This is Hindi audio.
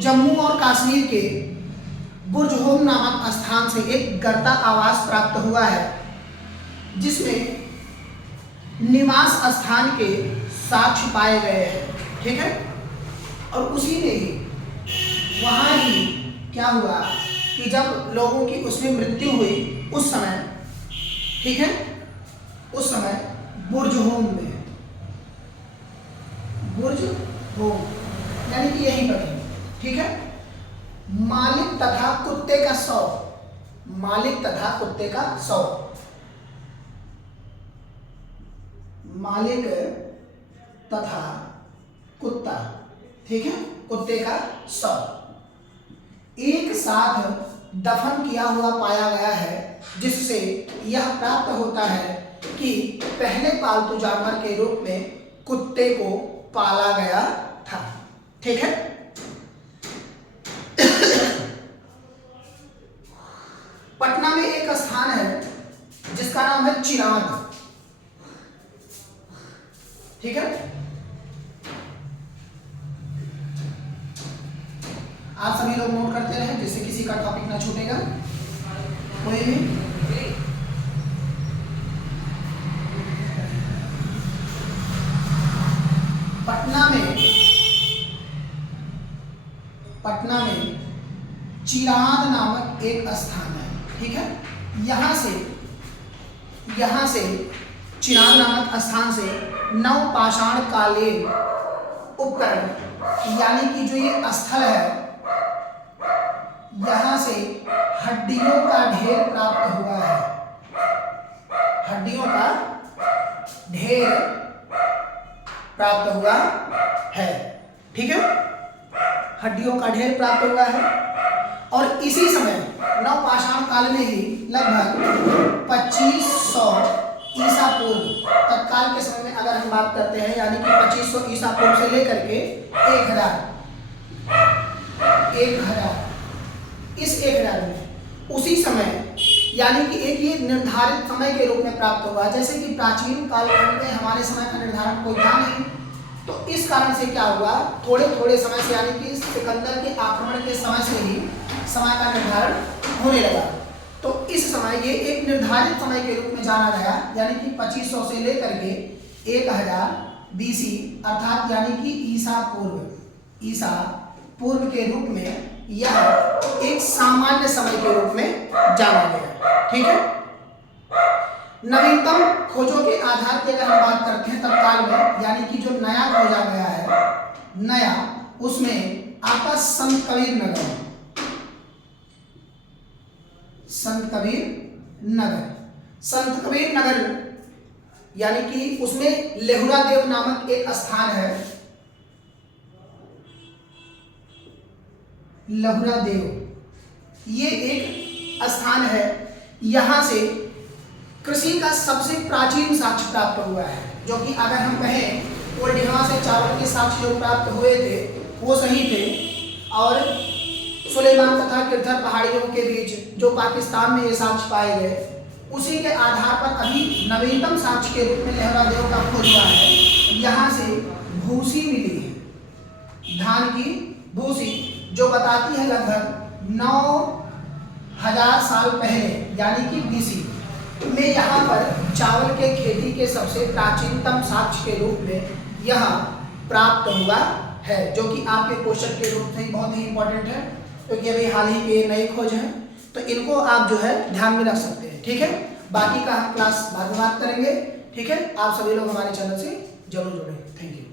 जम्मू और कश्मीर के बुरजहोम नामक स्थान से एक गर्ता आवास प्राप्त हुआ है जिसमें निवास स्थान के साक्ष्य पाए गए हैं। ठीक है, और उसी में ही वहाँ ही क्या हुआ कि जब लोगों की उसमें मृत्यु हुई उस समय, ठीक है, उस समय बुरजहोम में, बुरजहोम यानी कि यहीं पर, ठीक है, मालिक तथा कुत्ते का शव, मालिक तथा कुत्ते का शव, मालिक तथा कुत्ता, ठीक है, कुत्ते का शव एक साथ दफन किया हुआ पाया गया है, जिससे यह प्राप्त होता है कि पहले पालतू जानवर के रूप में कुत्ते को पाला गया था। ठीक है, पटना में एक स्थान है जिसका नाम है चिराग। ठीक है, आप सभी लोग नोट करते रहे जिससे किसी का टॉपिक ना छूटेगा कोई भी। पटना में चिराग नामक एक स्थान है। ठीक है, यहां से चिराग नामक स्थान से नवपाषाण कालीन उपकरण यानी कि जो ये स्थल है, यहां से हड्डियों का ढेर प्राप्त हुआ है, हड्डियों का ढेर प्राप्त हुआ है। ठीक है, हड्डियों का ढेर प्राप्त हुआ है और इसी समय नवपाषाण काल में ही लगभग 2500 ईसा पूर्व, तत्काल के समय में अगर हम बात करते हैं, यानी कि 2500 ईसा पूर्व से लेकर के 1000 इस 1000 में उसी समय, यानी कि एक ये निर्धारित समय के रूप में प्राप्त हुआ। जैसे कि प्राचीन कालखंड में हमारे समय का निर्धारण कोई था नहीं, तो इस कारण से क्या हुआ, थोड़े थोड़े समय से, यानी कि सिकंदर के आक्रमण के समय से ही समय का निर्धारण होने लगा। तो इस समय ये एक निर्धारित समय के रूप में जाना गया, यानी कि 2500 से लेकर के 1000 BC अर्थात यानी कि ईसा पूर्व के रूप में यह एक सामान्य समय के रूप में जाना गया। ठीक है, नवीनतम खोजों के आधार पर अगर हम बात करते हैं तत्काल में, यानी कि जो नया खोजा गया है, नया, उसमें आपका संत कबीर नगर, संत कबीर नगर यानी कि उसमें लेहुरा देव नामक एक स्थान है, लेहुरा देव ये एक स्थान है। यहां से कृषि का सबसे प्राचीन साक्ष्य प्राप्त हुआ है, जो कि अगर हम कहें ओल्डिहवा से चावल के साक्ष्य जो प्राप्त हुए थे वो सही थे, और सुलेमान तथा किरथर पहाड़ियों के बीच जो पाकिस्तान में ये साक्ष्य पाए गए, उसी के आधार पर अभी नवीनतम साक्ष्य के रूप में लेहुरा देव का खोज हुआ है। यहाँ से भूसी मिली है, धान की भूसी, जो बताती है लगभग 9000 साल पहले, यानी कि BC में यहाँ पर चावल के खेती के सबसे प्राचीनतम साक्ष्य के रूप में यह प्राप्त हुआ है, जो कि आपके क्वेश्चन के रूप में बहुत ही इंपॉर्टेंट है, क्योंकि अभी हाल ही के नई खोज है, तो इनको आप जो है ध्यान में रख सकते हैं। ठीक है, बाकी का हम क्लास बाद में बात करेंगे। ठीक है, आप सभी लोग हमारे चैनल से जरूर जुड़ें। Thank you.